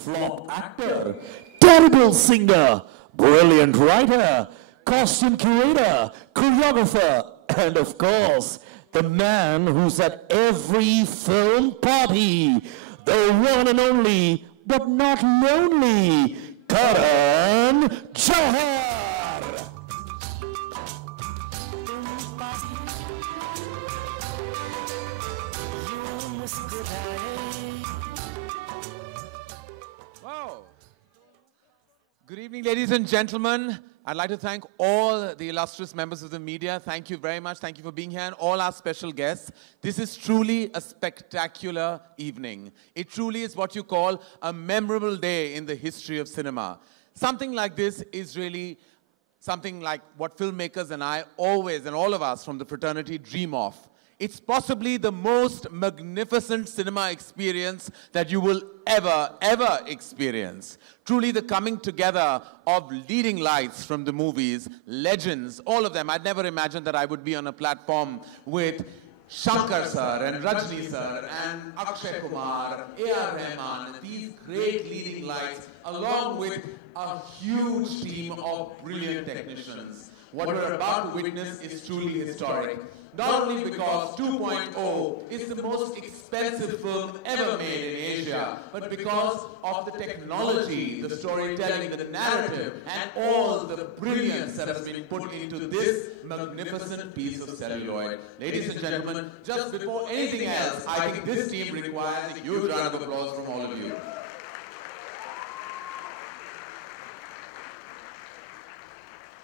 flop actor, terrible singer, brilliant writer, costume curator, choreographer, and of course, the man who's at every film party, the one and only, but not lonely, Karan Johar. Wow. Good evening, ladies and gentlemen. I'd like to thank all the illustrious members of the media. Thank you very much. Thank you for being here, and all our special guests. This is truly a spectacular evening. It truly is what you call a memorable day in the history of cinema. Something like this is really something like what filmmakers and I always, and all of us from the fraternity, dream of. It's possibly the most magnificent cinema experience that you will ever experience. Truly the coming together of leading lights from the movies, legends, all of them. I'd never imagined that I would be on a platform with Shankar sir and Rajini sir and Akshay Kumar, A.R. Rahman, these great leading lights, along with a huge team of brilliant technicians. What we're about to witness is truly historic. Not only because 2.0 is the most expensive film ever made in Asia, but because of the technology, the storytelling, the narrative, and all the brilliance that has been put into this magnificent piece of celluloid. Ladies and gentlemen, just before anything else, I think this team requires a huge round of applause from all of you.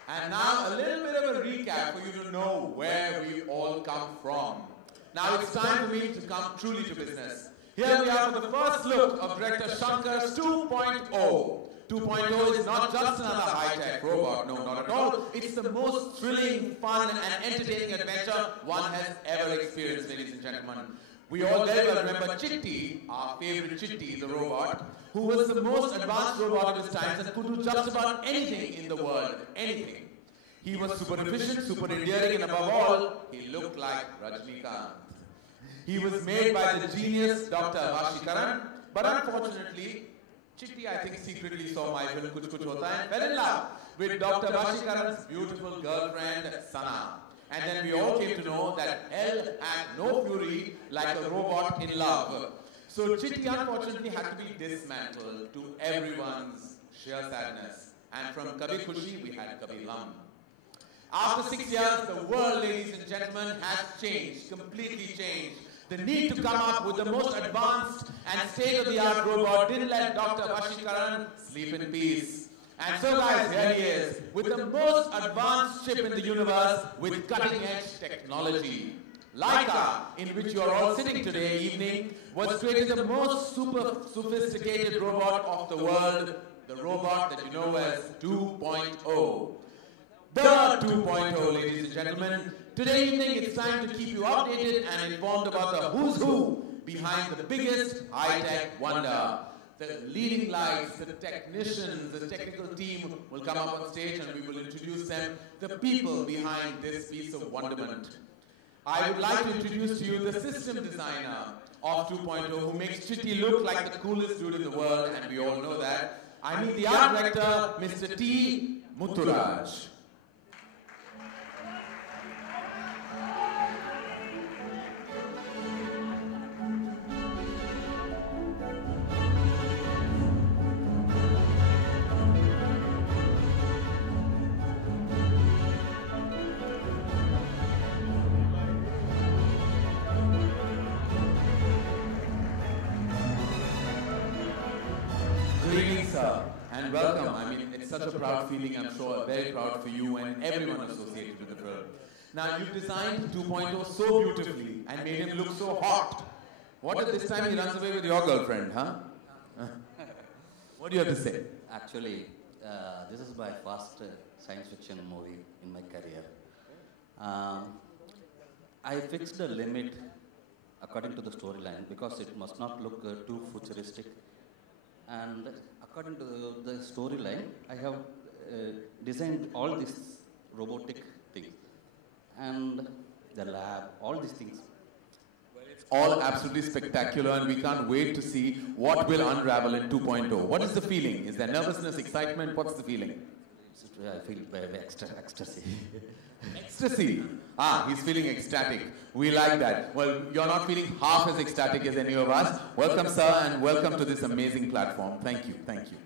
And now a little bit of a recap for you to know where we all come from. Now it's time for me to come truly to business. Here we are for the first look of director Shankar's 2.0. 2.0 is not just another high-tech robot, no, not at all. It's the most thrilling, fun, and entertaining adventure one has ever experienced, ladies and gentlemen. We all very well remember Chitti, our favorite Chitti, the robot, who was the most advanced robot of his time and could do just about anything in the world, anything. He was super efficient, super endearing, and above all, he looked like Rajinikanth. He was made by the genius Dr. Rajinikanth, but unfortunately, Chitti, I think, secretly saw my film Kuch Kuch Hota and fell in love with Dr. Rajinikanth's beautiful girlfriend, Sana. And then we all came to know that hell had no fury like a robot in love. So Chitti unfortunately had to be dismantled to everyone's sheer sadness. And from Kabhi Khushi, we had Kabhi Gham. After 6 years, the world, ladies and gentlemen, has changed, completely changed. The need to come up with the most advanced and state-of-the-art robot didn't let Dr. Rajinikanth sleep in peace. And so guys, here he is, with the most advanced chip in the universe with cutting-edge technology. Laika, in which you are all sitting today evening, was created the most super sophisticated robot of the world, the robot that you know as 2.0. The 2.0, ladies and gentlemen. Today evening, it's time to keep you updated and informed about the who's who behind the biggest high-tech wonder. The leading lights, the technicians, the technical team will come up on stage and we will introduce them, the people behind this piece of wonderment. I would like to introduce to you the system designer of 2.0 who makes Chitti look like the coolest dude in the world, and we all know that. I meet the art director, Mr. T. Mutturaj. And welcome. I mean, it's such a proud feeling, I'm sure, very proud for you and everyone associated with the film. Now, you've designed 2.0 so beautifully and made him look so hot. What if this time he runs away with your girlfriend, huh? What do you have to say? Actually, this is my first science fiction movie in my career. I fixed a limit according to the storyline because it must not look too futuristic. And according to the storyline, I have designed all these robotic things and the lab, all these things. all absolutely spectacular, and we can't wait to see what will unravel in 2.0. What is the feeling? Is there nervousness, excitement? What's the feeling? I feel very ecstasy. Ecstasy. Ah, he's feeling ecstatic. We like that. Well, you're not feeling half as ecstatic as any of us. Welcome, sir, and welcome to this amazing platform. Thank you. Thank you.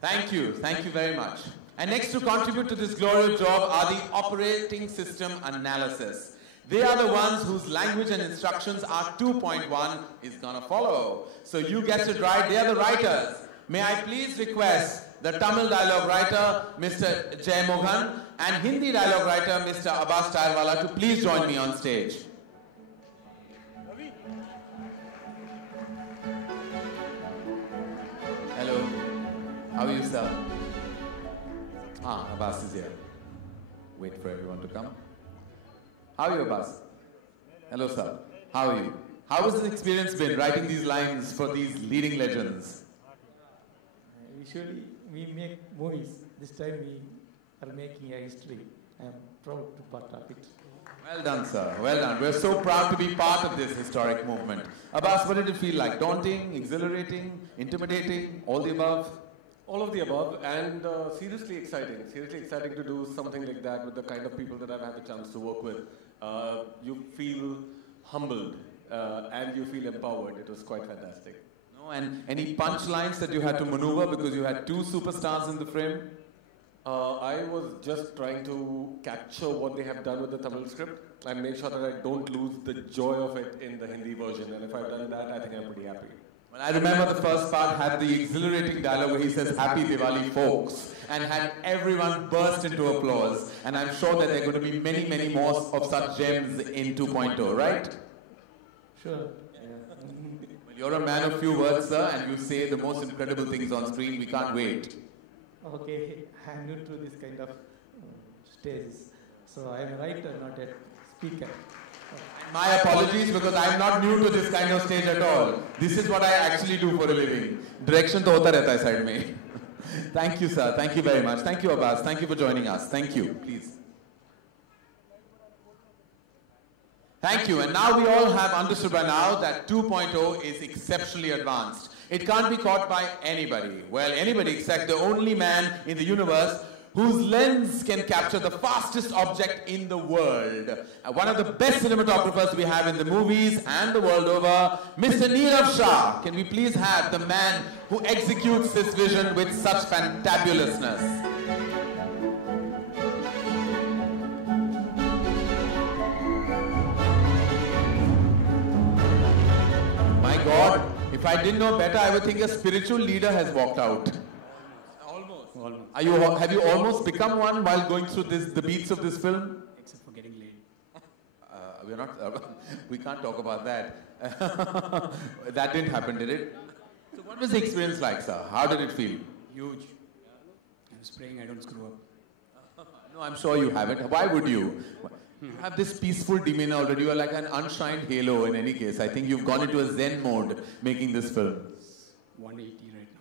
Thank you. Thank you very much. And next to contribute to this glorious job are the operating system analysis. They are the ones whose language and instructions are 2.1 is gonna follow. So you guessed it right, they are the writers. May I please request the Tamil dialogue writer, Mr. Jay Mohan, and Hindi dialogue writer, Mr. Abbas Tyrewala, to please join me on stage. Hello. How are you, sir? Ah, Abbas is here. Wait for everyone to come. How are you, Abbas? Hello, sir. How are you? How has the experience been writing these lines for these leading legends? Usually, we make movies. This time, we are making a history. I am proud to be part of it. Well done, sir. Well done. We're so proud to be part of this historic movement. Abbas, what did it feel like? Daunting, exhilarating, intimidating, all the above? All of the above, and seriously exciting. Seriously exciting to do something like that with the kind of people that I've had the chance to work with. You feel humbled and you feel empowered. It was quite fantastic. No, and any punchlines that you had to maneuver because you had two superstars in the frame? I was just trying to capture what they have done with the Tamil script and make sure that I don't lose the joy of it in the Hindi version. And if I've done that, I think I'm pretty happy. Well, I remember the first part had the exhilarating dialogue where he says, "Happy Diwali, folks," and had everyone burst into applause. And I'm sure that there are going to be many, many more of such gems in 2.0, right? Sure. Well, you're a man of few words, sir, and you say the most incredible things on screen. We can't wait. Okay, I am new to this kind of stages. So I am a writer, not a speaker. My apologies because I'm not new to this kind of stage at all. This is what I actually do for a living. Direction to hota rehta hai side mein. Thank you, sir. Thank you very much. Thank you, Abbas. Thank you for joining us. Thank you. Please. Thank you. And now we all have understood by now that 2.0 is exceptionally advanced. It can't be caught by anybody. Well, anybody except the only man in the universe whose lens can capture the fastest object in the world. One of the best cinematographers we have in the movies and the world over, Mr. Neerav Shah. Can we please have the man who executes this vision with such fantabulousness? My God, if I didn't know better, I would think a spiritual leader has walked out. Have you almost become one while going through the beats of this film? Except for getting laid. We're not. We can't talk about that. That didn't happen, did it? So, what was the experience like, sir? How did it feel? Huge. I'm praying I don't screw up. No, I'm sure you haven't. Why would you? You have this peaceful demeanor already. You are like an unshined halo. In any case, I think you've gone into a Zen mode making this film. 180 right now.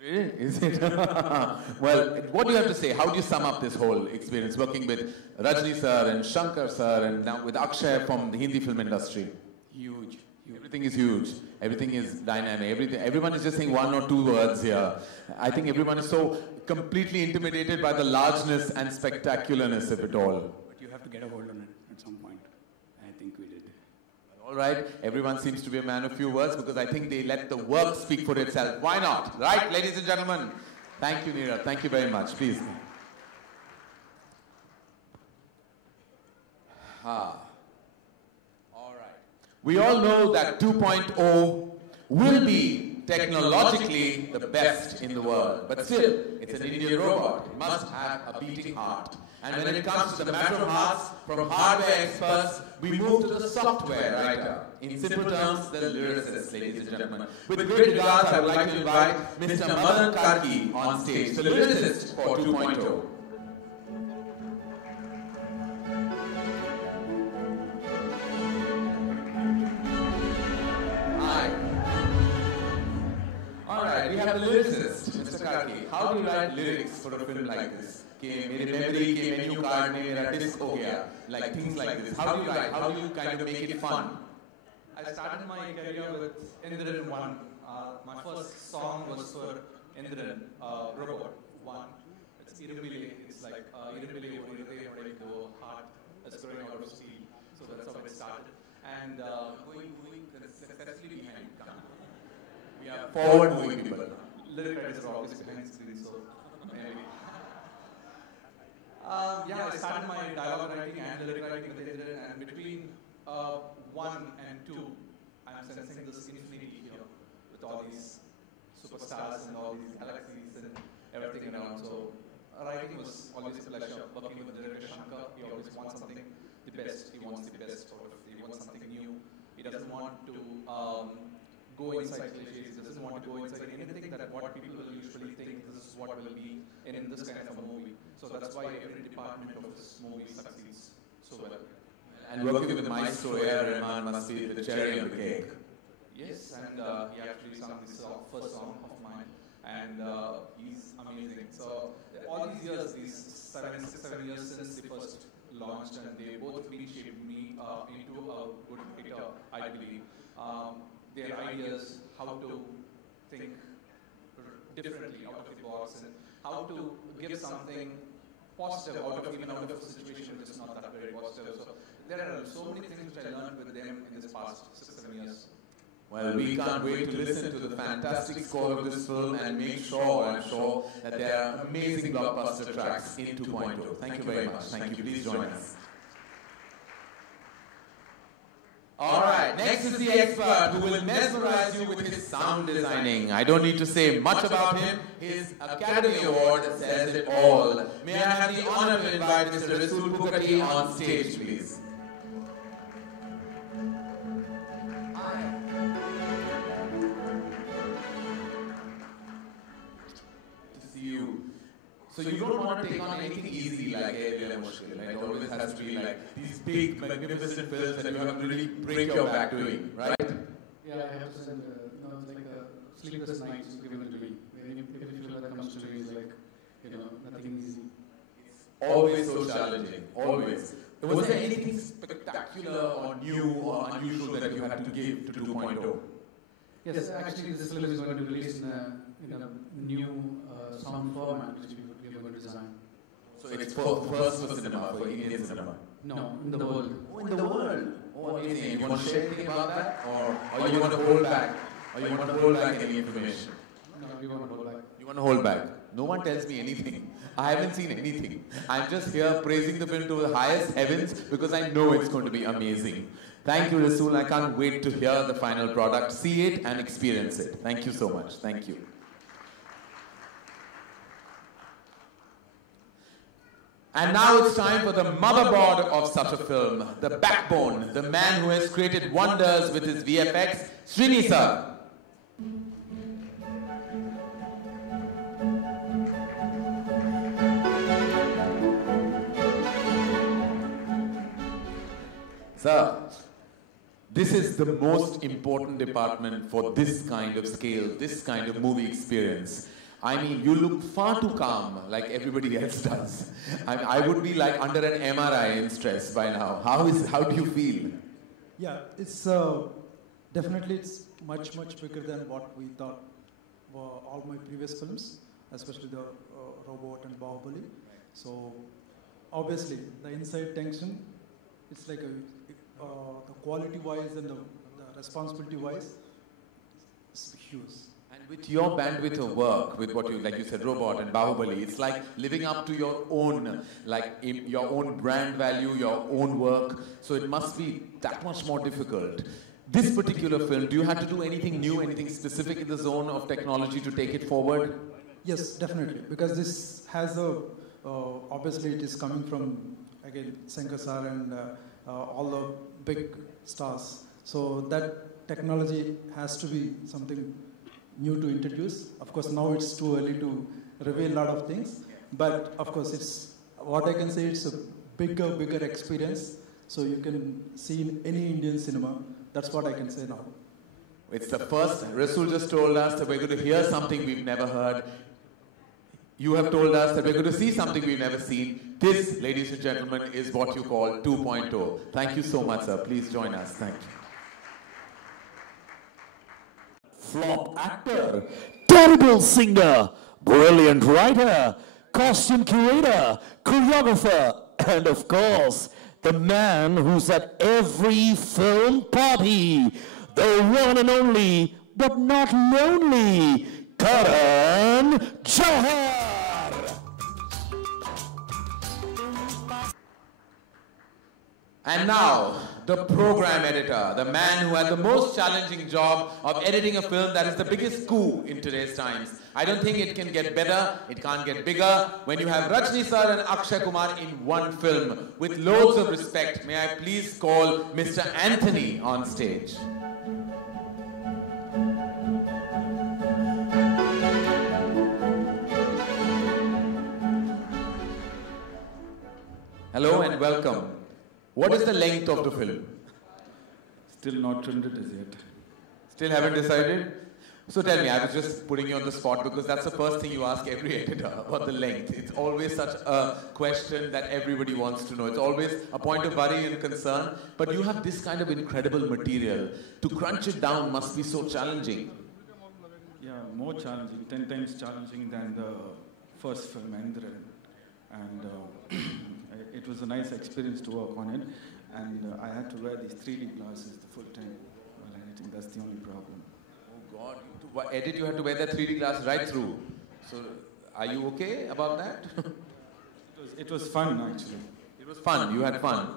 Really? Is it? Well, what do you have to say? How do you sum up this whole experience working with Rajni sir and Shankar sir and now with Akshay from the Hindi film industry? Huge. Everything is huge. Everything is dynamic. Everyone is just saying one or two words here. I think everyone is so completely intimidated by the largeness and spectacularness of it all. But you have to get a hold on it at some point. I think we did. All right, everyone seems to be a man of few words because I think they let the work speak for itself. Why not? Right, ladies and gentlemen? Thank you, Neerav. Thank you very much. Please. All right. We all know that 2.0 will be technologically the best in the world. But still, it's an Indian robot. It must have a beating heart. And when it comes to the matter of hearts, from hardware experts, we move to the software writer. In simple terms, the lyricist, ladies and gentlemen. With great regards, I would like to invite Mr. Madan Karki on stage, the lyricist for 2.0. Hi. All right, we have the lyricist, Mr. Karki. How do you write lyrics for a film like this? कि मेरे memory के menu card में मेरा disc हो गया, like things like this. How do you write? How do you kind of make it fun? I started my career with Indiran 1. My first song was for Indiran, Robot 1. It's Irubili. It's like Irubili or Irubili, the heart that's growing out of steel. So that's how it started. And going successfully behind. We are Forward moving people. Lyric writers are always behind screen, so maybe. Yeah, I started my dialogue writing and lyric writing with Indiran, and between 1 and 2, I'm sensing this infinity here with all these superstars and all these galaxies and everything around. So writing was always a pleasure. Working with the director Shankar, he always wants something the best. He wants the best, or he wants something new. He doesn't want to go inside cliches. He doesn't want to go inside anything that what people will usually think this is what will be in this kind of a movie. So that's why every department of this movie succeeds so well. And working with Maestro A.R. Rahman must be the cherry on the cake. Yes, and he actually sung this first song of mine, and he's amazing. So all these years, these 7 years since they first launched, and they both been shaped me into a good hitter, I believe. Their ideas, how to think differently out of the box, and how to give something positive out of a situation which is not that very positive. So there are so many things which I learned with them in this past 6-7 years. Well, we can't wait to listen to the fantastic score of this film and make sure, I'm sure, that there are amazing blockbuster tracks in 2.0. Thank you very much. Thank you. Please join us. Alright, next is the expert who will mesmerize you with his sound designing. I don't need to say much about him. His Academy Award says it all. May I have the honor to invite Mr. Rasool Pukati on stage, please. So you don't want to take on anything easy like Air Mushkil, right? It always has to be like these big, magnificent films that you have to really break your back doing, right? Yeah, I have to send, it's like a sleepless nights given to me. Every film that comes to me is like, nothing easy. It's always so challenging, always. Was there anything spectacular or new or unusual that you had to give to 2.0? Yes, actually this film is going to be released in a new sound format which we are going to design. So it's first for cinema, for Indian cinema? No, in the world. Oh, in the world? Oh, amazing. You want to share anything about that? Or you want to hold back? Or you want to hold back any information? No, we want to hold back. You want to hold back? No one tells me anything. I haven't seen anything. I'm just here praising the film to the highest heavens because I know it's going to be amazing. Thank you, Rasool. I can't wait to hear the final product, see it and experience it. Thank you so much. Thank you. And now it's time for the motherboard of such a film, the backbone, the man who has created wonders with his VFX, Srini sir. Sir, this is the most important department for this kind of scale, this kind of movie experience. I mean, you look far too calm, like everybody else does. I would be like under an MRI in stress by now. How do you feel? Yeah, it's definitely it's much bigger than what we thought were all my previous films, especially the Robot and Bahubali. So obviously the inside tension, it's like the quality wise and the responsibility wise, it's huge. With your bandwidth of work, with what you, like you said, Robot and Bahubali, it's like living up to your own, your own brand value, your own work. So it must be that much more difficult. This particular film, do you have to do anything new, anything specific in the zone of technology to take it forward? Yes, definitely. Because this has obviously it is coming from, again, Shankar sir and all the big stars. So that technology has to be something new to introduce. Of course, now it's too early to reveal a lot of things, but of course, it's what I can say. It's a bigger experience. So you can see in any Indian cinema. That's what I can say now. It's the first. Rasool just told us that we're going to hear something we've never heard. You have told us that we're going to see something we've never seen. This, ladies and gentlemen, is what you call 2.0. Thank you so much, sir. Please join us. Thank you. Flop actor, terrible singer, brilliant writer, costume curator, choreographer, and of course, the man who's at every film party, the one and only, but not lonely, Karan Johar. And now, the program editor, the man who had the most challenging job of editing a film that is the biggest coup in today's times. I don't think it can get better, it can't get bigger. When you have Rajni sir and Akshay Kumar in one film, with loads of respect, may I please call Mr. Anthony on stage. Hello and welcome. What is the length of the film? Still not trended as yet. Still haven't decided? So tell me, I was just putting you on the spot because that's the first thing you ask every editor about the length. It's always such a question that everybody wants to know. It's always a point of worry and concern. But you have this kind of incredible material. To crunch it down must be so challenging. Yeah, more challenging, 10 times challenging than the first film, Endran. And it was a nice experience to work on it. And I had to wear these 3D glasses the full time while editing. That's the only problem. Oh God, to edit you had to wear that 3D glass right through. So are you okay about that? It was fun actually. It was fun, you had fun.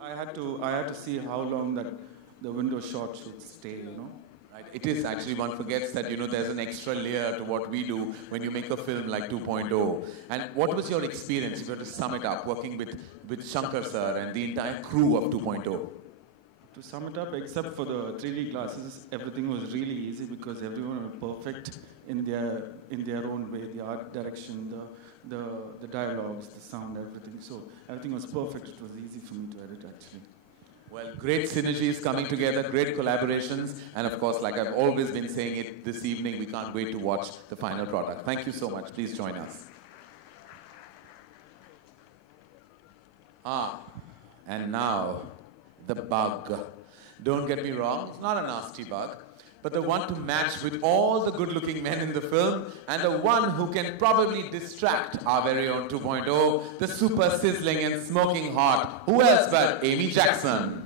I had to see how long that the window shot should stay, you know. Right. It is actually, one forgets that, you know, there's an extra layer to what we do when you make a film like 2.0. And what was your experience, if you were to sum it up, working with Shankar sir and the entire crew of 2.0? To sum it up, except for the 3D glasses, everything was really easy because everyone was perfect in their own way. The art direction, the dialogues, the sound, everything. So everything was perfect. It was easy for me to edit actually. Well, great synergies coming together, great collaborations, and of course, like I've always been saying it this evening, we can't wait to watch the final product. Thank you so much. Please join us. And now, the bug. Don't get me wrong, it's not a nasty bug, but the one to match with all the good-looking men in the film, and the one who can probably distract our very own 2.0, the super sizzling and smoking hot, who else but Amy Jackson.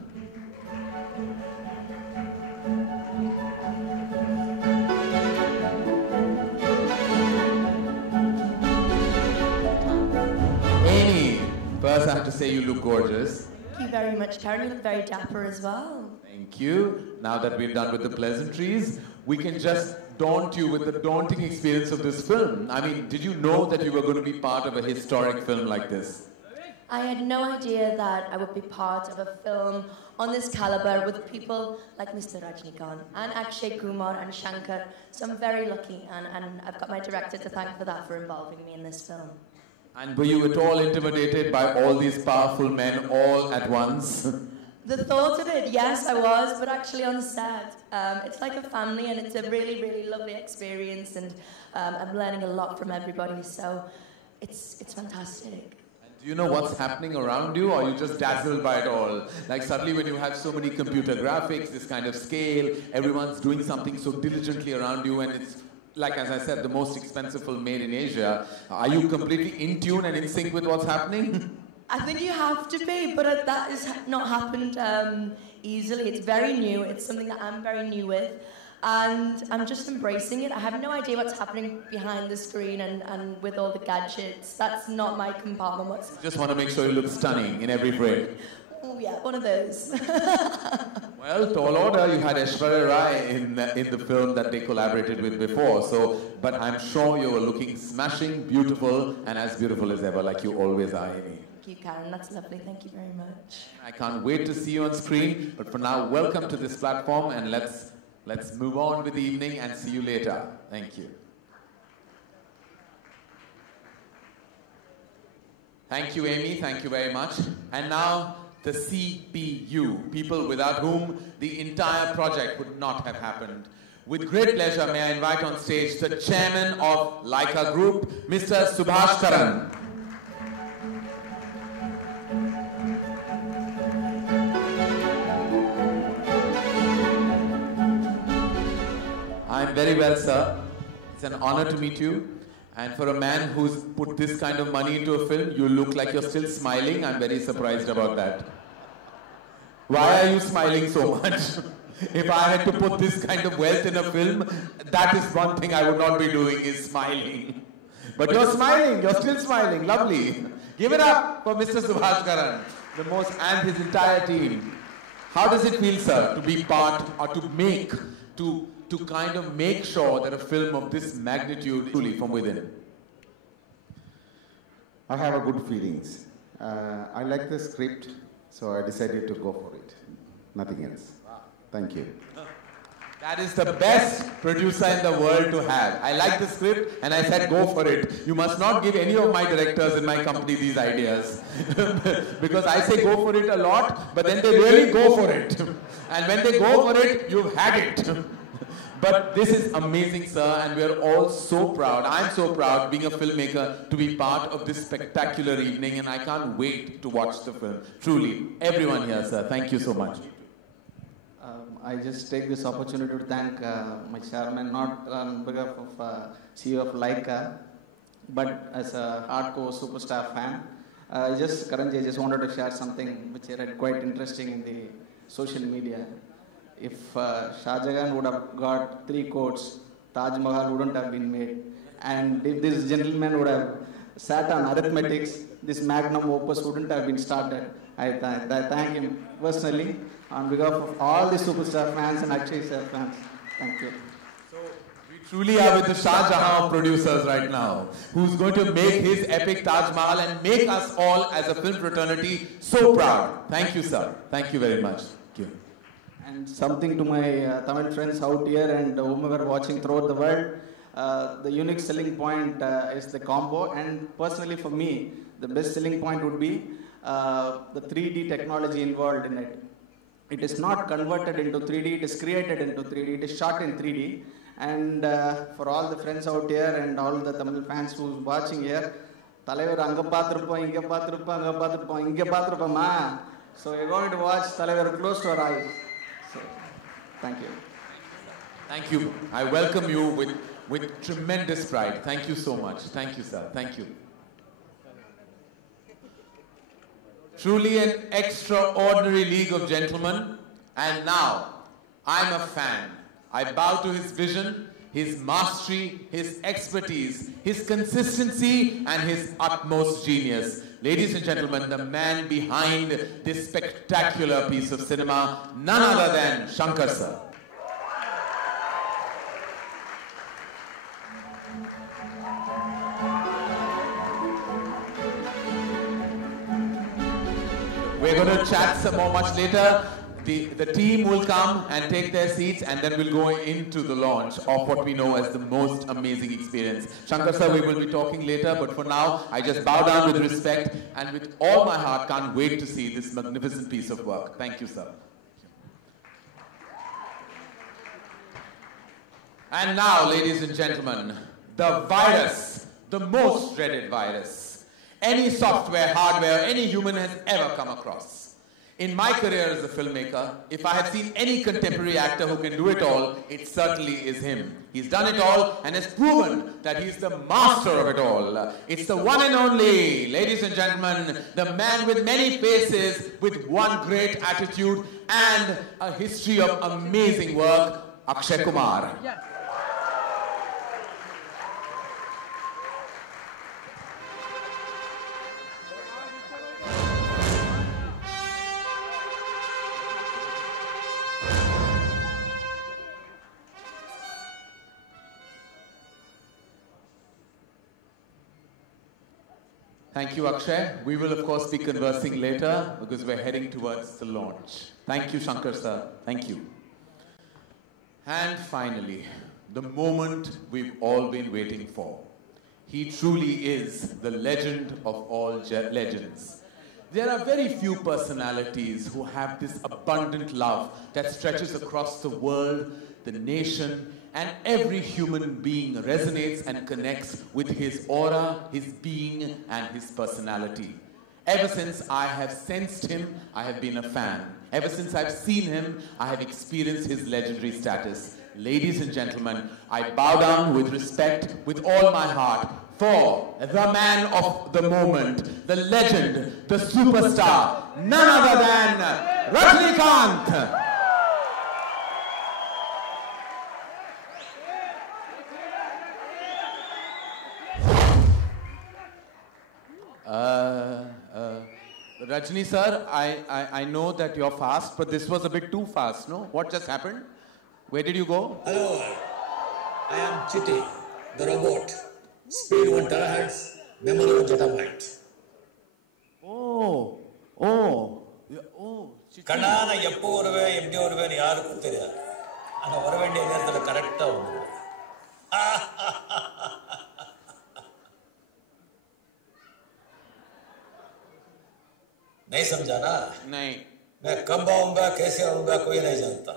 Amy, first I have to say you look gorgeous. Thank you very much, Karen. You look very dapper as well. Thank you. Now that we're done with the pleasantries, we can just daunt you with the daunting experience of this film. I mean, did you know that you were going to be part of a historic film like this? I had no idea that I would be part of a film on this caliber with people like Mr. Rajinikanth and Akshay, Kumar and Shankar. So I'm very lucky, and I've got my director to thank for that, for involving me in this film. And were you at all intimidated by all these powerful men all at once? The thought of it, yes, I was, but actually on set, it's like a family, and it's a really, really lovely experience, and I'm learning a lot from everybody, so it's fantastic. Do you know what's happening around you, or are you just dazzled by it all? Like suddenly when you have so many computer graphics, this kind of scale, everyone's doing something so diligently around you, and it's, like as I said, the most expensive film made in Asia. Are you completely in tune and in sync with what's happening? I think you have to be, but that has not happened easily. It's very new. It's something that I'm very new with. And I'm just embracing it. I have no idea what's happening behind the screen and with all the gadgets. That's not my compartment whatsoever. Just want to make sure you look stunning in every frame. Oh yeah, one of those. Well, tall order, you had Aishwarya Rai in the film that they collaborated with before. So, but I'm sure you were looking smashing, beautiful, and as beautiful as ever, like you always are, Amy. Thank you, Karen. That's lovely. Thank you very much. I can't wait to see you on screen. But for now, welcome to this platform, and let's move on with the evening and see you later. Thank you. Thank you, Amy. Thank you very much. And now, the CPU, people without whom the entire project would not have happened. With great pleasure, may I invite on stage the chairman of Leica Group, Mr. Subhash Karan. I'm very well, sir. It's an honor to meet you. And for a man who's put this kind of money into a film, you look like you're still smiling. I'm very surprised about that. Why are you smiling so much? If I had to put this kind of wealth in a film, that is one thing I would not be doing, is smiling. But you're smiling, you're still smiling, lovely. Give it up for Mr. Subhash Karan, and his entire team. How does it feel, sir, to be part, or to kind of make sure that a film of this magnitude truly from within? I have a good feelings. I like the script, so I decided to go for it. Nothing else. Thank you. That is the best producer in the world to have. I like the script and I said go for it. You must not give any of my directors in my company these ideas. Because I say go for it a lot, but then they really go for it. And when they go for it, you've had it. But this is amazing, sir, and we are all so proud. I'm so proud, being a filmmaker, to be part of this spectacular evening, and I can't wait to watch the film. Truly, everyone here, sir, thank you so much. I just take this opportunity to thank my chairman, not on behalf of CEO of Leica, but as a hardcore superstar fan. Currently, I just wanted to share something which I read quite interesting in the social media. If Shah Jahan would have got 3 coats, Taj Mahal wouldn't have been made. And if this gentleman would have sat on arithmetics, this magnum opus wouldn't have been started. I thank him personally on behalf of all the superstar fans and Akshay sir fans. Thank you. So we truly are with the Shah Jahan of producers right now, who's going to make his epic Taj Mahal and make us all as a film fraternity so proud. Thank you, sir. Thank you very much. Thank you. And something to my Tamil friends out here and whomever watching throughout the world, the unique selling point is the combo, and personally for me, the best selling point would be the 3D technology involved in it. It is not converted into 3D, it is created into 3D, it is shot in 3D. And for all the friends out here and all the Tamil fans who are watching here, Talaivar anga paathirupom, inga paathirupom, anga paathirupom, inga paathirupoma. So you're going to watch Talaivar close to our eyes. So, thank you. Thank you. I welcome you with tremendous pride. Thank you so much. Thank you, sir. Thank you. Truly an extraordinary league of gentlemen. And now, I'm a fan. I bow to his vision, his mastery, his expertise, his consistency, and his utmost genius. Ladies and gentlemen, the man behind this spectacular piece of cinema, none other than Shankar sir. We're going to chat some more much later. The team will come and take their seats, and then we'll go into the launch of what we know as the most amazing experience. Shankar sir, we will be talking later, but for now, I just bow down with respect and with all my heart can't wait to see this magnificent piece of work. Thank you, sir. And now, ladies and gentlemen, the virus, the most dreaded virus. Any software, hardware, any human has ever come across. In my career as a filmmaker, if I have seen any contemporary actor who can do it all, it certainly is him. He's done it all and has proven that he's the master of it all. It's the one and only, ladies and gentlemen, the man with many faces, with one great attitude and a history of amazing work, Akshay Kumar. Yeah. Thank you, Akshay. We will, of course, be conversing later because we're heading towards the launch. Thank you, Shankar sir. Thank you. And finally, the moment we've all been waiting for. He truly is the legend of all legends. There are very few personalities who have this abundant love that stretches across the world, the nation, and every human being resonates and connects with his aura, his being, and his personality. Ever since I have sensed him, I have been a fan. Ever since I've seen him, I have experienced his legendary status. Ladies and gentlemen, I bow down with respect, with all my heart, for the man of the moment, the legend, the superstar, none other than Rajinikanth. Rajni sir, I know that you're fast, but this was a bit too fast, no? What just happened? Where did you go? Hello, I am Chitty, the robot. Speed 1 terahertz, memory 1 zettabyte. கண்ணான எப்போ வருவேன் எப்படி வருவேன் யாருக்கும் தெரியாது ஆனா வர வேண்டிய நேரத்துல கரெக்டா வந்துடுவேன் नहीं समझा ना नहीं मैं कब आऊंगा कैसे आऊंगा कोई नहीं जानता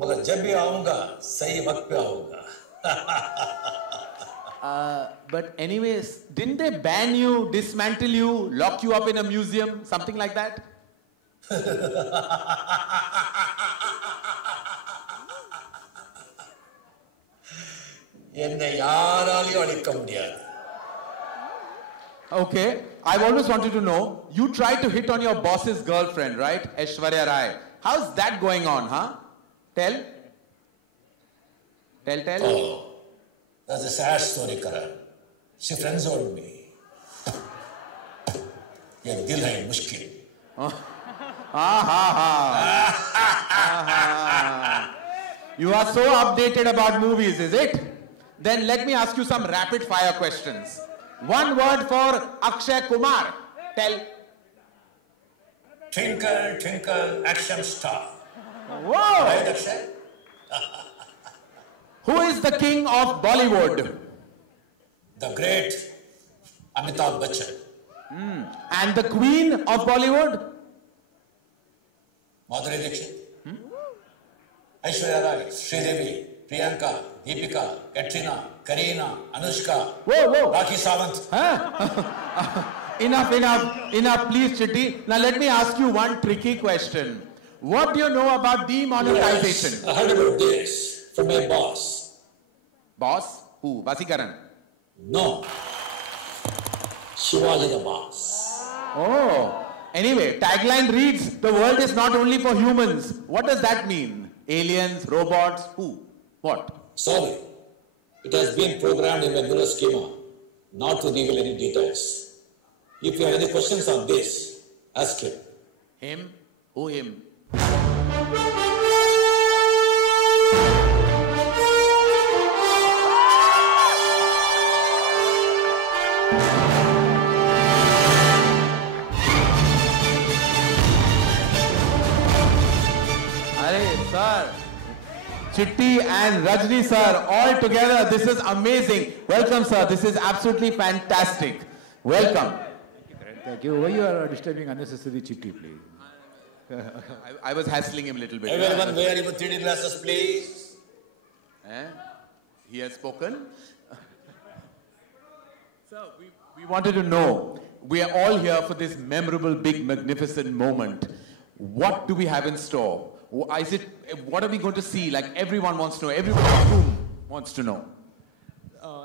मगर जब भी आऊंगा सही वक्त पे आऊंगा But anyways, didn't they ban you, dismantle you, lock you up in a museum, something like that? என்னை யாராலையும் அழிக்க முடியாது Okay, I've always wanted to know, you tried to hit on your boss's girlfriend, right? Aishwarya Rai. How's that going on, huh? Tell. Tell. Oh, that's a sad story, Karan. She friend-zoned me. ये दिल है मुश्किल. You are so updated about movies, is it? Then let me ask you some rapid-fire questions. One word for Akshay Kumar. Tell. Twinkle, twinkle, action star. Whoa! Right, Akshay? Who is the king of Bollywood? The great Amitabh Bachchan. And the queen of Bollywood? Madhuri Dixit. Aishwarya Rai, Sridevi, Priyanka, Deepika, Katrina, Kareena, Anushka. Whoa. Rakhi Sawant. Enough, please, Chitti. Now let me ask you one tricky question. What do you know about demonetization? Yes, I heard about this from my boss. Boss? Who? Vasikaran? No. Shivaji the boss. Oh. Anyway, tagline reads, the world is not only for humans. What does that mean? Aliens, robots, who? What? Sorry. It has been programmed in the mirror schema, not to reveal any details. If you have any questions on this, ask him. Him? Who him? Sir, Chitti and Rajni sir, all together, this is amazing. Welcome sir, this is absolutely fantastic. Welcome. Thank you. Why you are disturbing unnecessarily Chitti, please? I was hassling him a little bit. Everyone wear your 3D glasses, please. He has spoken. Sir, we wanted to know, we are all here for this memorable, big, magnificent moment. What do we have in store? What are we going to see? Like everyone wants to know, everyone in the room wants to know.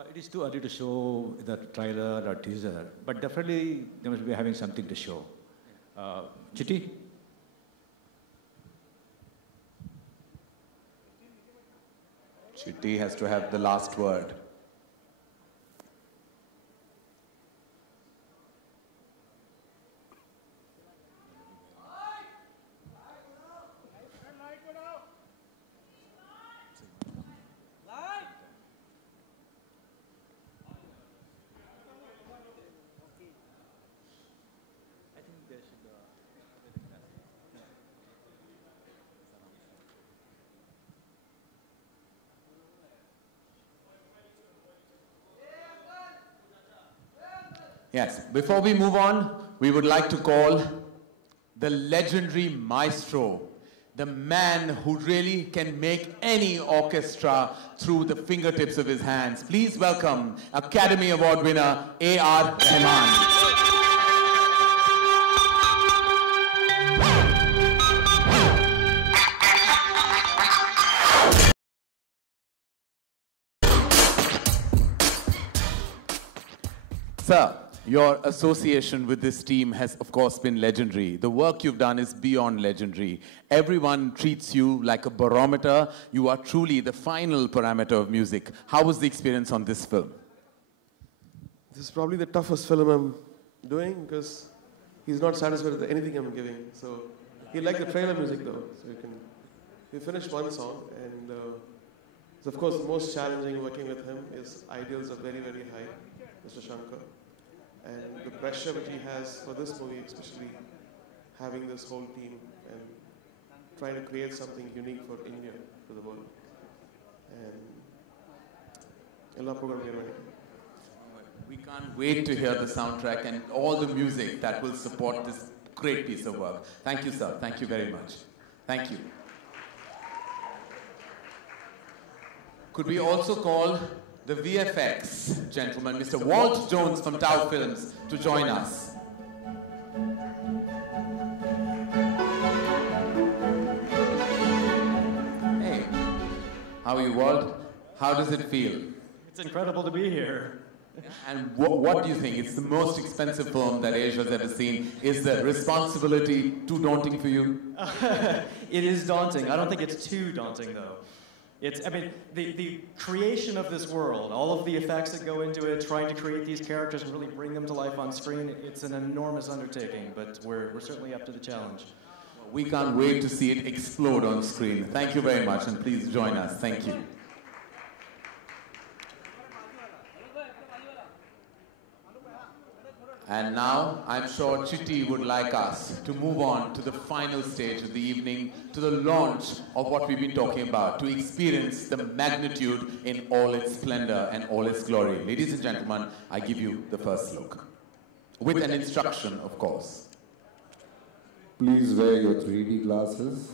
It is too early to show the trailer or teaser, but definitely they must be having something to show. Chitti? Chitti has to have the last word. Yes, before we move on, we would like to call the legendary maestro, the man who really can make any orchestra through the fingertips of his hands. Please welcome Academy Award winner A.R. Rahman. Sir, your association with this team has, of course, been legendary. The work you've done is beyond legendary. Everyone treats you like a barometer. You are truly the final parameter of music. How was the experience on this film? This is probably the toughest film I'm doing because he's not satisfied with anything I'm giving. So he liked the trailer music though. So we finished one song, and so of course the most challenging working with him is ideals are very, very high. Mr. Shankar, and the pressure which he has for this movie, especially having this whole team and trying to create something unique for India to the world. And we can't wait to hear the soundtrack and all the music that will support this great piece of work. Thank you, sir. Thank you very much. Thank you. Could we also call the VFX gentleman, Mr. Walt Jones from Tau Films, to join us. Hey, how are you, Walt? How does it feel? It's incredible to be here. And what do you think? It's the most expensive film that Asia's ever seen. Is the responsibility too daunting for you? It is daunting. I don't think it's too daunting, though. I mean, the creation of this world, all of the effects that go into it, trying to create these characters and really bring them to life on screen, it's an enormous undertaking, but we're certainly up to the challenge. We can't wait to see it explode on screen. Thank you very much, and please join us. Thank you. And now, I'm sure Chitti would like us to move on to the final stage of the evening, to the launch of what we've been talking about, to experience the magnitude in all its splendor and all its glory. Ladies and gentlemen, I give you the first look. With an instruction, of course. Please wear your 3D glasses.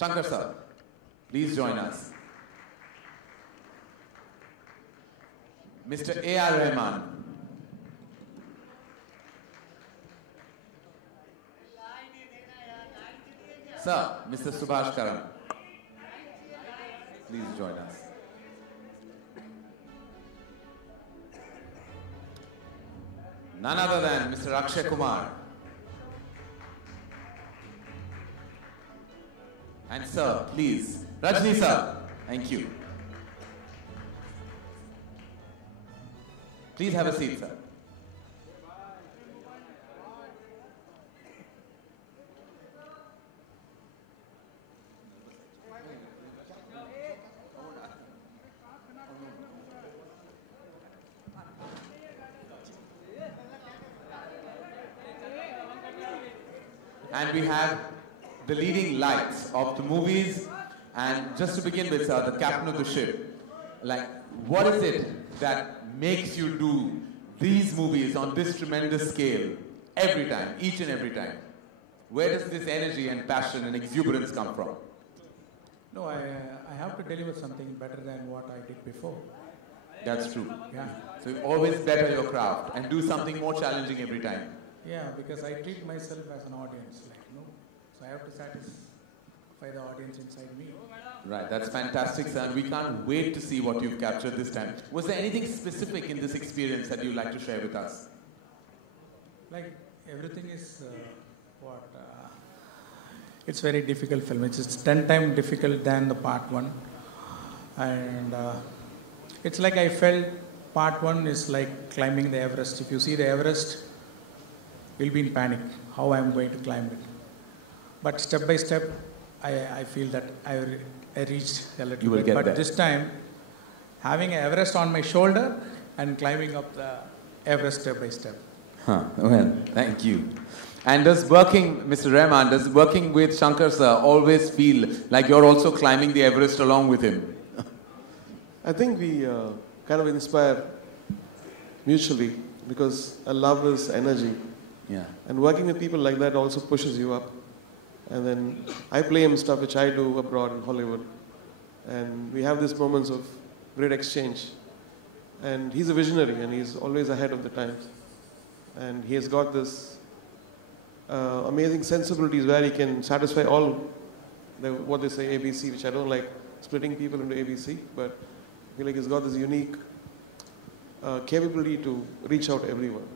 Shankar sir, please join us. Mr. A.R. Rahman. Sir, Mr. Subhash Karan. Please join us. None other than Mr. Akshay Kumar. And sir, please, Rajni sir, thank you. Please have a seat, sir. And we have the leading lights of the movies. And just to begin with, sir, the captain of the ship. Like, what is it that makes you do these movies on this tremendous scale every time, each and every time? Where does this energy and passion and exuberance come from? No, I have to deliver something better than what I did before. That's true. Yeah. So you always better your craft and do something more challenging every time. Yeah, because I treat myself as an audience, like, no. So I have to satisfy the audience inside me. Right, that's fantastic, sir. And we can't wait to see what you've captured this time. Was there anything specific in this experience that you'd like to share with us? Like, everything is it's very difficult film. It's 10 times difficult than the part 1. And it's like I felt part 1 is like climbing the Everest. If you see the Everest, you'll be in panic, how I'm going to climb it. But step by step, I feel that I reached a little you will bit. Get but there. This time, having an Everest on my shoulder and climbing up the Everest step by step. Well, thank you. And does working, Mr. Rahman, does working with Shankar sir always feel like you're also climbing the Everest along with him? I think we kind of inspire mutually because a love is energy. Yeah. And working with people like that also pushes you up. And then I play him stuff which I do abroad in Hollywood. And we have these moments of great exchange. And he's a visionary and he's always ahead of the times. And he has got this amazing sensibilities where he can satisfy all what they say ABC, which I don't like splitting people into ABC, but I feel like he's got this unique capability to reach out everyone.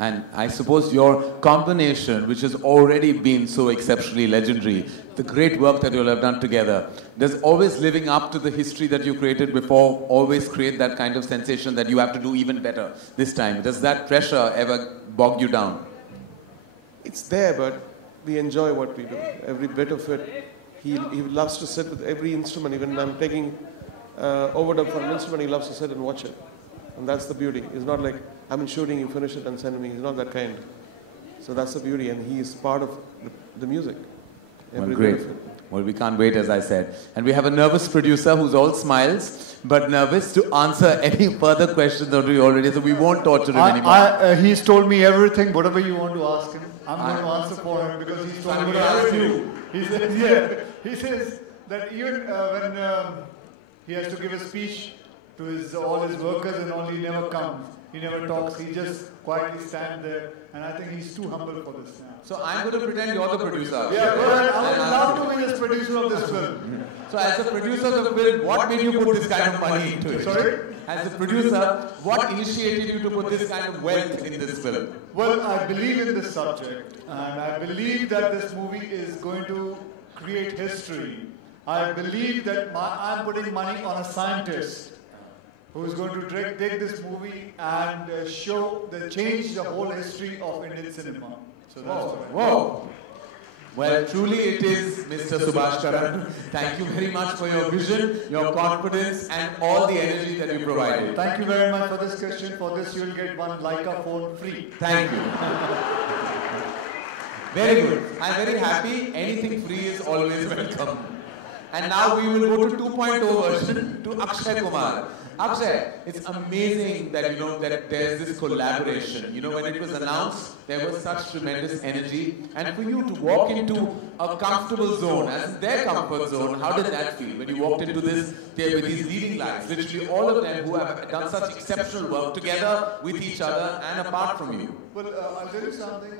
And I suppose your combination, which has already been so exceptionally legendary, the great work that you'll have done together, does always living up to the history that you created before always create that kind of sensation that you have to do even better this time? Does that pressure ever bog you down? It's there, but we enjoy what we do. Every bit of it. He loves to sit with every instrument. Even when I'm taking overdub for an instrument, he loves to sit and watch it. And that's the beauty. It's not like, I'm in shooting, you finish it and send me. He's not that kind. So that's the beauty, and he is part of the music. Well, great. Well, we can't wait, as I said. And we have a nervous producer who's all smiles, but nervous to answer any further questions that we already, so we won't torture him anymore. He's told me everything, whatever you want to ask him. I'm going to answer for him because he's told me to ask you. He says, yeah, he says that even when he has to give a speech to all his workers and all, he never comes. He never talks. He just quietly stands there. And I think he's too humble for this now. So I'm going to pretend you're the producer. Yeah, well, I would love to be the producer of this film. So as the producer of the film, what made you put this kind of money into it? Sorry? As the producer, what initiated you to put this kind of wealth in this film? Well, I believe in this subject. And I believe that this movie is going to create history. I believe that I'm putting money on a scientist who is going to take this movie and change the whole history of Indian cinema. So that's Whoa. Well, truly it is Mr. Subhash Karan. Thank you very much for your vision, your confidence, and all the energy that you provided. Thank you very much for this question. For this, you will get one Leica phone free. Thank you. Very good. I'm very happy. Anything free is always welcome. And now we will go to 2.0 version to Akshay Kumar. Akshay, it's amazing that that there's this collaboration. When it was announced, there was such tremendous energy, and for you to walk into a comfortable zone, as their comfort zone, how did that feel when you walked into this there with these leading lights, literally all of them who have done such exceptional work together with each other and apart from you? Well, I'll tell you something.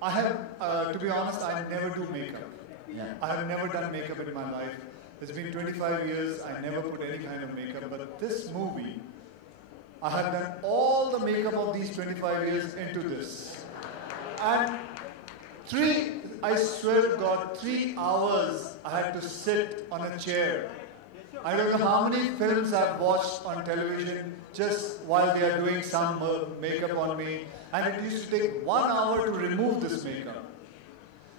I have, to be honest, I never do makeup. Yeah. I have never done makeup in my life. It's been 25 years, I never put any kind of makeup, but this movie, I have done all the makeup of these 25 years into this. And I swear to God, 3 hours I had to sit on a chair. I don't know how many films I've watched on television just while they are doing some makeup on me, and it used to take 1 hour to remove this makeup.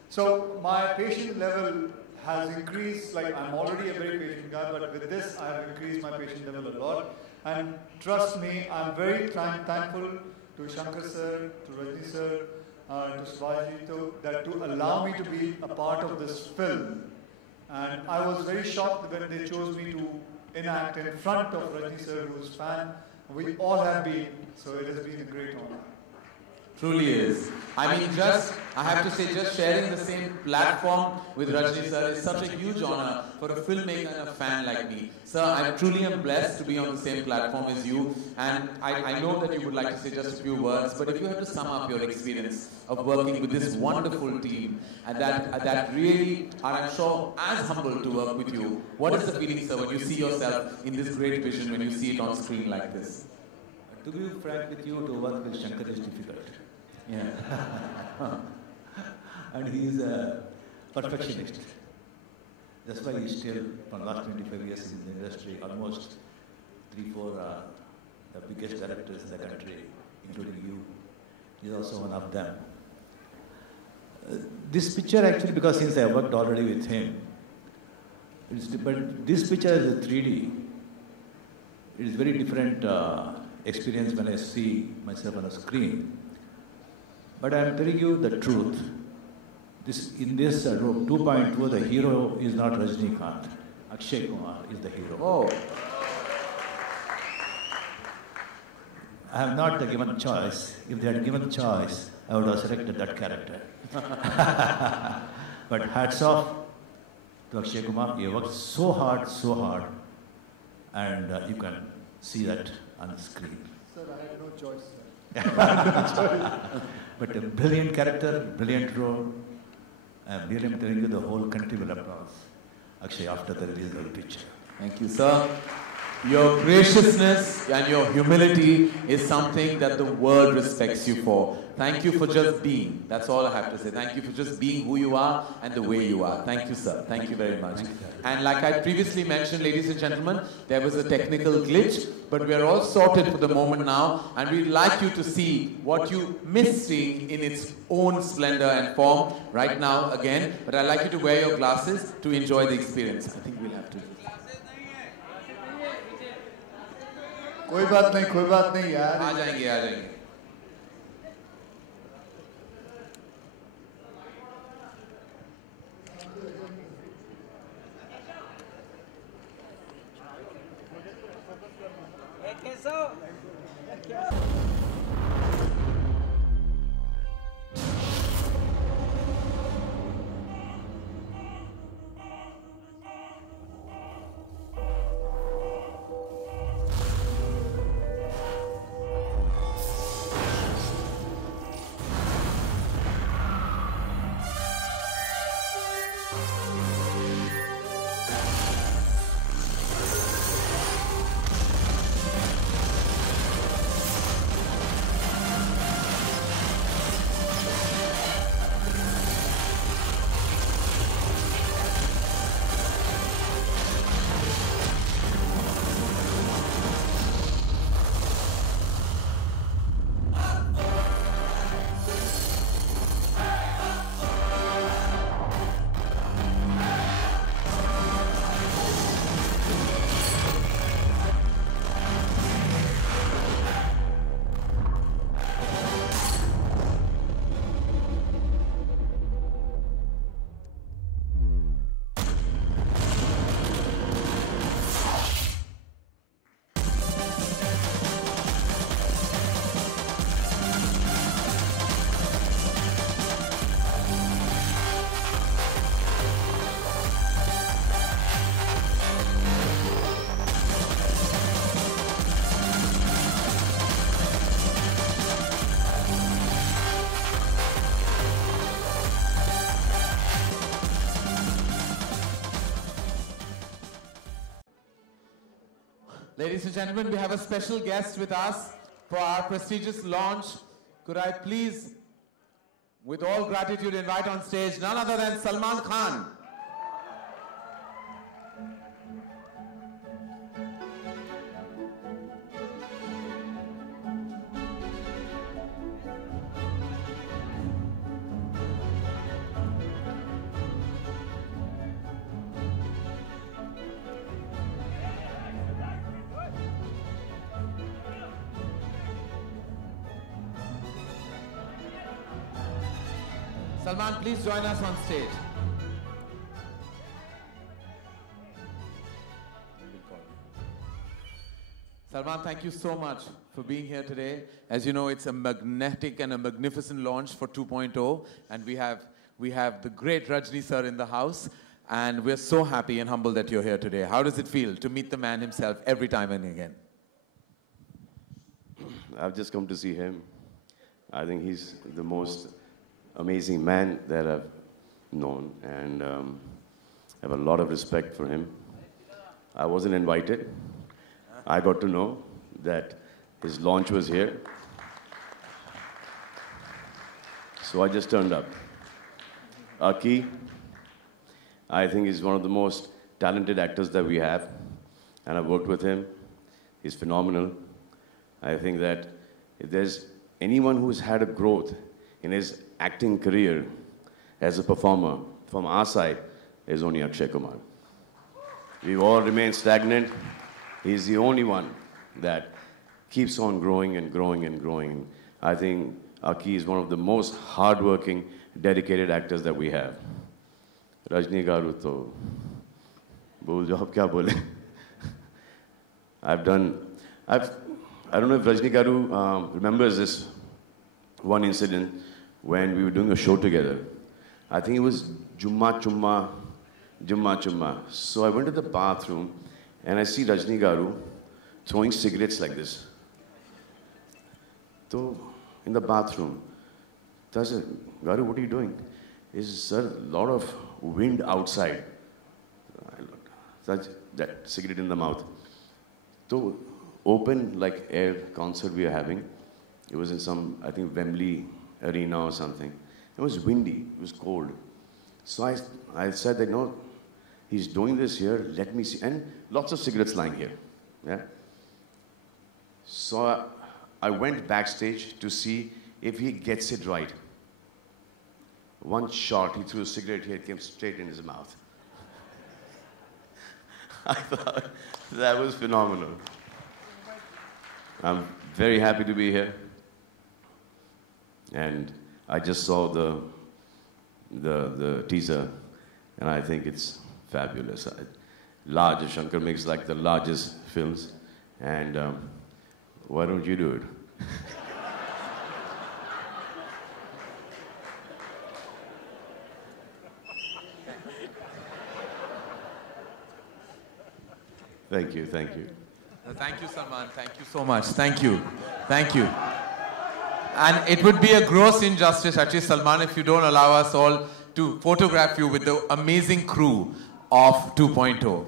So my patient level has increased. Like, I'm already a very patient guy, but with this I have increased my patient level a lot. And trust me, I'm very thankful to Shankar sir, to Rajni sir, to Swaji to allow me to be a part of this film. And I was very shocked when they chose me to enact in front of Rajni sir, who's fan. We all have been, so it has been a great honor. Truly is. I mean, I have to say, just sharing the same platform with Rajni sir is such a huge honor for a filmmaker and a fan like me. Sir, I truly am blessed to be on the same platform as you, and I know that you would like to say just a few words, but if you had to sum up your experience of working with this wonderful team and that really are, I'm sure, as humble to work with you, what is the feeling, sir, when you see yourself in this great vision, when you see it on screen like this? To be frank with you, to work with Shankar is difficult. Yeah. And he is a perfectionist. That's why he's still, for the last 25 years in the industry, almost 3-4 the biggest directors in the country, including you. He's also one of them. This picture actually, because since I worked already with him, but this picture is a 3D. It is very different experience when I see myself on a screen. But I am telling you the truth. In this 2.2, the hero is not Rajinikanth. Akshay Kumar is the hero. Oh. I have not given a choice. If they had given a choice, I would have selected that character. But hats off to Akshay Kumar. He worked so hard, and you can see that on the screen. Sir, I had no choice. I had no choice. But a brilliant character, brilliant role. I'm really telling you, the whole country will applaud Akshay after the release of the picture. Thank you, sir. Your graciousness and your humility is something that the world respects you for. Thank you for just being. That's all I have to say. Thank you for just being who you are and the way you are. Thank you, sir. Thank you very much. And like I previously mentioned, ladies and gentlemen, there was a technical glitch, but we are all sorted for the moment now, and we'd like you to see what you missed seeing in its own splendor and form right now again. But I'd like you to wear your glasses to enjoy the experience. I think we'll have to. कोई बात नहीं यार. आ जाएंगे. Ladies and gentlemen, we have a special guest with us for our prestigious launch. Could I please, with all gratitude, invite on stage none other than Salman Khan. Salman, please join us on stage. Salman, thank you so much for being here today. As you know, it's a magnetic and a magnificent launch for 2.0, and we have the great Rajni sir in the house, and we're so happy and humbled that you're here today. How does it feel to meet the man himself every time and again? I've just come to see him. I think he's the most amazing man that I've known, and I have a lot of respect for him. I wasn't invited. I got to know that his launch was here. So I just turned up. Aki, I think he's one of the most talented actors that we have, and I've worked with him. He's phenomenal. I think that if there's anyone who's had a growth in his acting career as a performer from our side, is only Akshay Kumar. We've all remained stagnant. He's the only one that keeps on growing and growing and growing. I think Aki is one of the most hardworking, dedicated actors that we have. Rajni garu to bol jo ab kya bole. I don't know if Rajni garu remembers this one incident when we were doing a show together. I think it was Jumma Chumma. So I went to the bathroom and I see Rajni garu throwing cigarettes like this. So in the bathroom, I said, Garu, what are you doing? Is sir, a lot of wind outside. Such that cigarette in the mouth. So open like air concert we are having. It was in some, I think, Wembley Arena or something. It was windy, it was cold. So I said that, no, he's doing this here, let me see. And lots of cigarettes lying here. Yeah. So I went backstage to see if he gets it right. One shot, he threw a cigarette here, it came straight in his mouth. I thought that was phenomenal. I'm very happy to be here. And I just saw the teaser, and I think it's fabulous. Large, Shankar makes like the largest films, and why don't you do it? Thank you, thank you. Thank you, Salman. Thank you so much. Thank you. Thank you. And it would be a gross injustice, actually, Salman, if you don't allow us all to photograph you with the amazing crew of 2.0.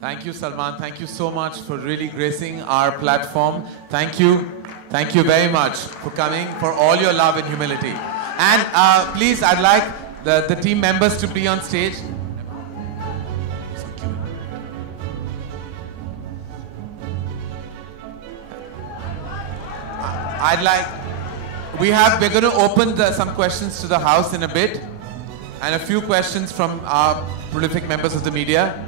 Thank you, Salman. Thank you so much for really gracing our platform. Thank you. Thank you very much for coming, for all your love and humility. And please, I'd like the team members to be on stage. We're going to open some questions to the house in a bit, and a few questions from our prolific members of the media.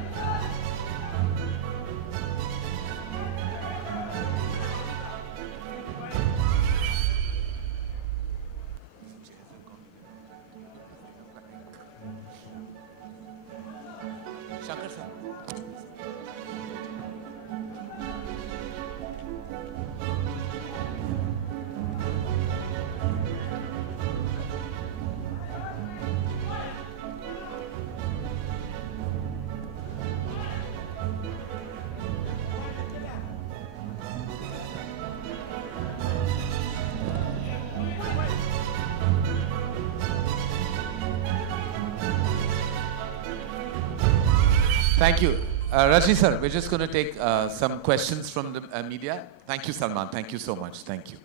Thank you. Rajni sir, we're just going to take some questions from the media. Thank you, Salman. Thank you so much. Thank you.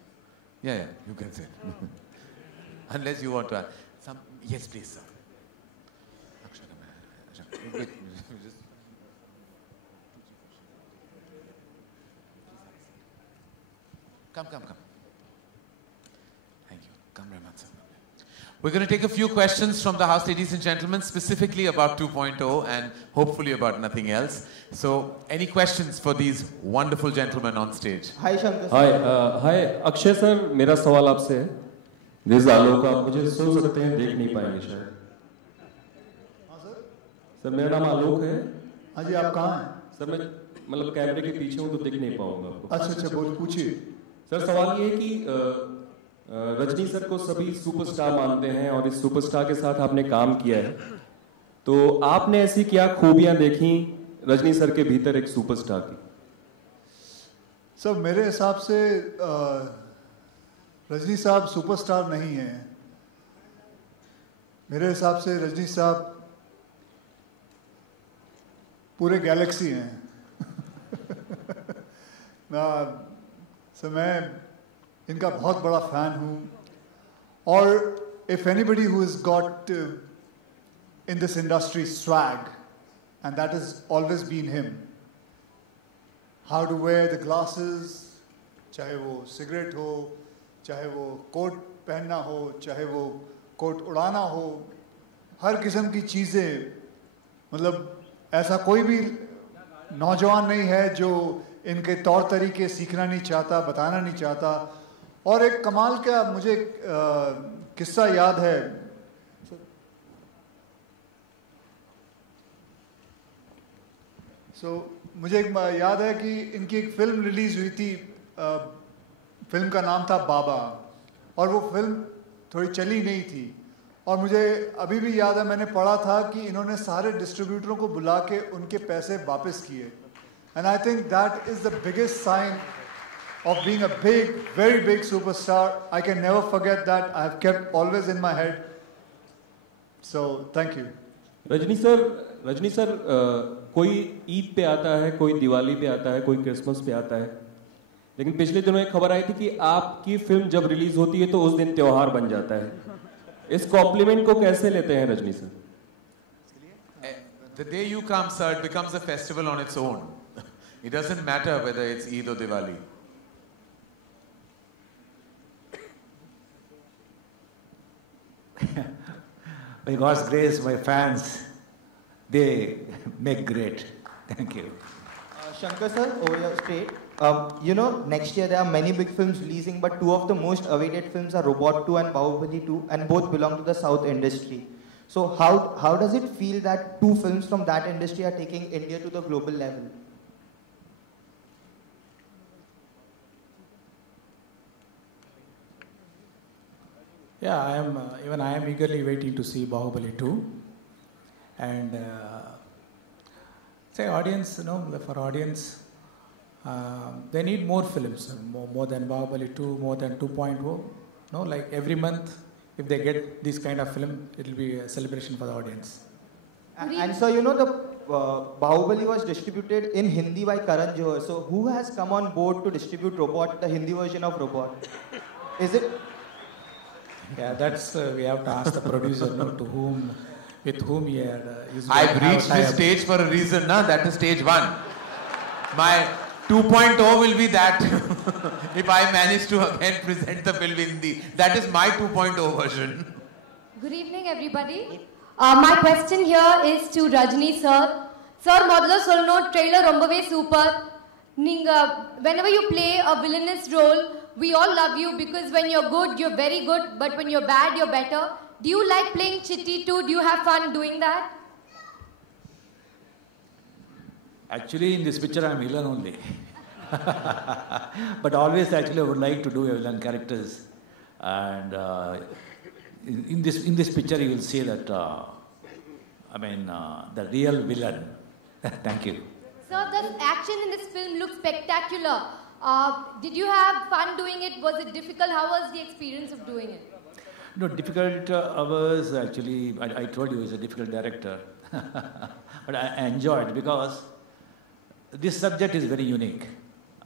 Yeah, you can say it. Unless you want to add some. Yes, please, sir. Akshay, come. Thank you. Come, Rahmat sir. We're going to take a few questions from the house, ladies and gentlemen, specifically about 2.0 and hopefully about nothing else. So, any questions for these wonderful gentlemen on stage? Hi, Shankar. Hi, Akshay sir. मेरा सवाल आपसे है. This is आलोक. आप मुझे सुन सकते हैं, देख नहीं पाएंगे शायद. हाँ सर. सर मेरा नाम आलोक है. हाँ जी, आप कहाँ हैं? सर मैं मतलब कैमरे के पीछे हूँ तो दिख नहीं पाऊंगा आपको. अच्छा बोल पूछिए. सर सवाल ये है कि रजनी सर को सभी सुपरस्टार मानते हैं और इस सुपरस्टार के साथ आपने काम किया है, तो आपने ऐसी क्या खूबियां देखी रजनी सर के भीतर एक सुपरस्टार की? सर मेरे हिसाब से रजनी साहब सुपरस्टार नहीं हैं. मेरे हिसाब से रजनी साहब पूरे गैलेक्सी हैं. मैं इनका बहुत बड़ा फैन हूँ. और if anybody who has got in this industry swag, and that has always been him, how to wear the glasses, चाहे वो सिगरेट हो, चाहे वो कोट पहनना हो, चाहे वो कोट उड़ाना हो, हर किस्म की चीज़ें, मतलब ऐसा कोई भी नौजवान नहीं है जो इनके तौर तरीके सीखना नहीं चाहता, बताना नहीं चाहता. और एक कमाल का मुझे किस्सा याद है. मुझे एक याद है कि इनकी एक फिल्म रिलीज हुई थी. फिल्म का नाम था बाबा, और वो फिल्म थोड़ी चली नहीं थी. और मुझे अभी भी याद है, मैंने पढ़ा था कि इन्होंने सारे डिस्ट्रीब्यूटरों को बुला के उनके पैसे वापस किए. And I think that is the biggest sign of being a big, very big superstar. I can never forget that. I have kept always in my head. So, thank you. Rajni sir, कोई ईद पे आता है, कोई दिवाली पे आता है, कोई Christmas पे आता है. लेकिन पिछले दिनों एक खबर आई थी कि आपकी फिल्म जब रिलीज होती है तो उस दिन त्योहार बन जाता है. इस कॉम्प्लीमेंट को कैसे लेते हैं Rajni sir? The day you come, sir, it becomes a festival on its own. It doesn't matter whether it's Eid or Diwali. By God's grace, my fans, they make great. Thank you. Shankar sir, over your state. Next year there are many big films releasing, but two of the most awaited films are Robot 2 and Bahubali 2, and both belong to the South industry. So how does it feel that two films from that industry are taking India to the global level? Yeah, I am eagerly waiting to see Bahubali 2. And for audience, they need more films, more than Bahubali 2, more than 2.0. Like every month, if they get this kind of film, it will be a celebration for the audience. And so, the Bahubali was distributed in Hindi by Karan Johar. So who has come on board to distribute Robot, the Hindi version of Robot? Is it... Yeah, that's we have to ask the producer with whom he had. I've reached this stage for a reason, na? That is stage one. 2.0 will be that if I manage to again present the film in Hindi. That is my 2.0 version. Good evening, everybody. My question here is to Rajni sir. Sir, modlo solno trailer rombave super. Whenever you play a villainous role, we all love you because when you're good, you're very good. But when you're bad, you're better. Do you like playing Chitti too? Do you have fun doing that? Actually, in this picture, I'm villain only. But always, actually, I would like to do villain characters. And in this picture, you will see that, the real villain. Thank you. Sir, the action in this film looks spectacular. Did you have fun doing it? Was it difficult? How was the experience of doing it? No, difficult hours, actually, I told you, he's a difficult director. But I enjoyed because this subject is very unique.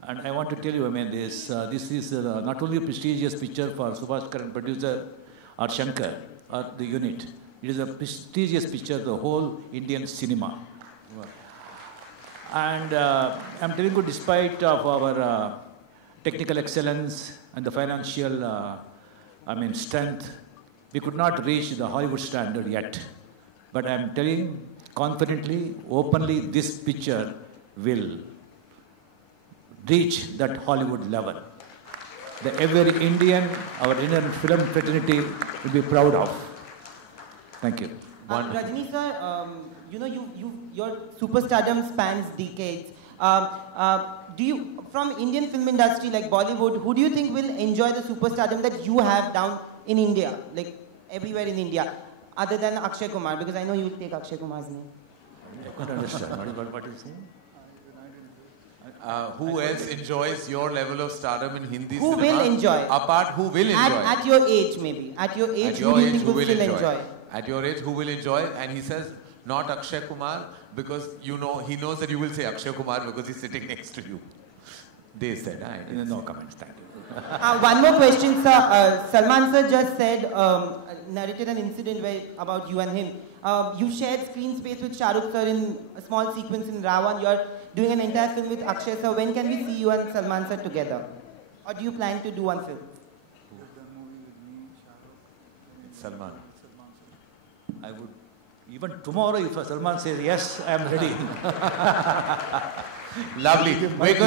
And I want to tell you, this is not only a prestigious picture for Subhash Karan producer or Shankar or the unit. It is a prestigious picture of the whole Indian cinema. Wow. And I'm telling you, despite of our technical excellence and the financial strength, we could not reach the Hollywood standard yet. But I'm telling confidently, openly, this picture will reach that Hollywood level. Every Indian, our Indian film fraternity will be proud of. Thank you. Rajni sir, your superstardom spans decades. Do you, from Indian film industry like Bollywood, who do you think will enjoy the superstardom that you have down in India, like everywhere in India, other than Akshay Kumar? Because I know you will take Akshay Kumar's name. I couldn't understand. What is it? Who else enjoys your level of stardom in Hindi who cinema? Who will enjoy? Who will enjoy? At your age, maybe. At your age, who do you think will still enjoy? At your age, who will enjoy? And he says, not Akshay Kumar, because he knows that you will say Akshay Kumar because he's sitting next to you. They said, no comments, thank you. One more question, sir. Salman sir just said, narrated an incident about you and him. You shared screen space with Shah Rukh sir in a small sequence in Ravan. You're doing an entire film with Akshay sir. When can we see you and Salman sir together? Or do you plan to do one film? Salman. I would, even tomorrow if Salman says yes, I am ready. Lovely. We're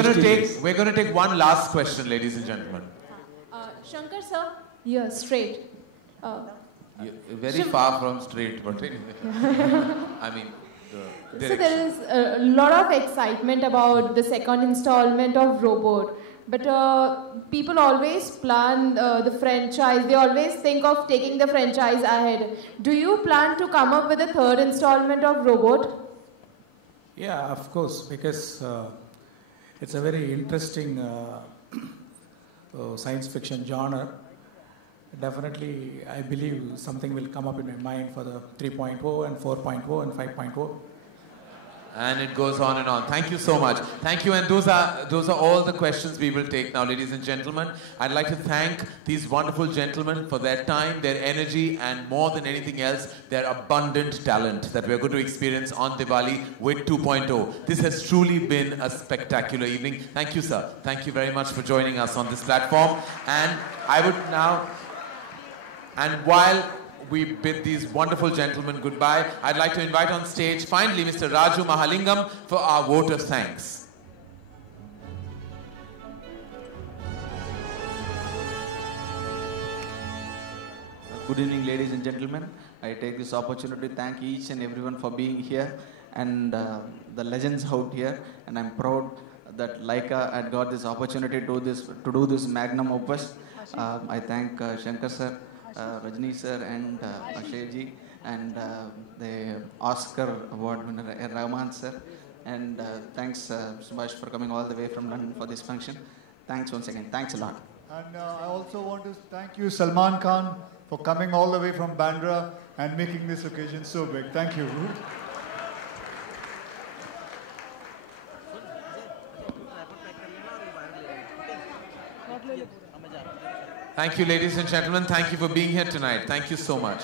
going to take one last question, ladies and gentlemen. Shankar sir, you're straight. You're very far from straight, but anyway. So there is a lot of excitement about the second installment of Robot. But people always plan the franchise. They always think of taking the franchise ahead. Do you plan to come up with a third installment of Robot? Yeah, of course, because it's a very interesting science fiction genre. Definitely, I believe something will come up in my mind for the 3.0 and 4.0 and 5.0. And it goes on and on. Thank you so much. Thank you. And those are all the questions we will take now, ladies and gentlemen. I'd like to thank these wonderful gentlemen for their time, their energy, and more than anything else, their abundant talent that we're going to experience on Diwali with 2.0. This has truly been a spectacular evening. Thank you, sir. Thank you very much for joining us on this platform. And I would now, while we bid these wonderful gentlemen goodbye, I'd like to invite on stage finally Mr. Raju Mahalingam for our vote of thanks. Good evening, ladies and gentlemen. I take this opportunity to thank each and everyone for being here and the legends out here. And I'm proud that Laika had got this opportunity to do this magnum opus. I thank Shankar sir, Rajni sir and Akshay ji and the Oscar award winner Rahman sir, and thanks Subhash for coming all the way from London for this function. Thanks once again. Thanks a lot. And I also want to thank you, Salman Khan, for coming all the way from Bandra and making this occasion so big. Thank you. Thank you, ladies and gentlemen. Thank you for being here tonight. Thank you so much.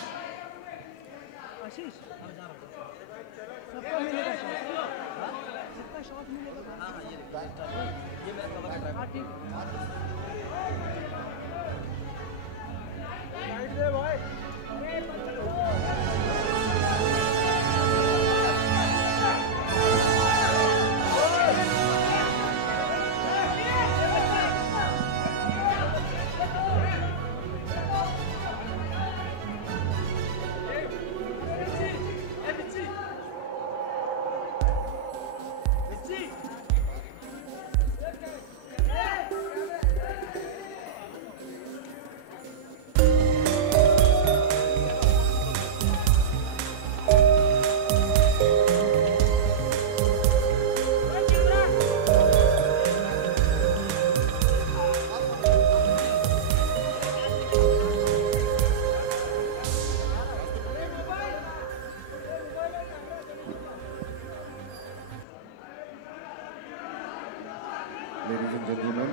Ladies and gentlemen,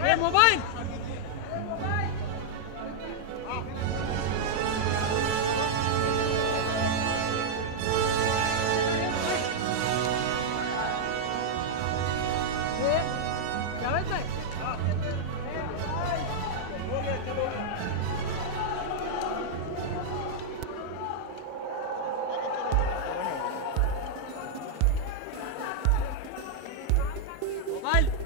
Hey, mobile! Mobile!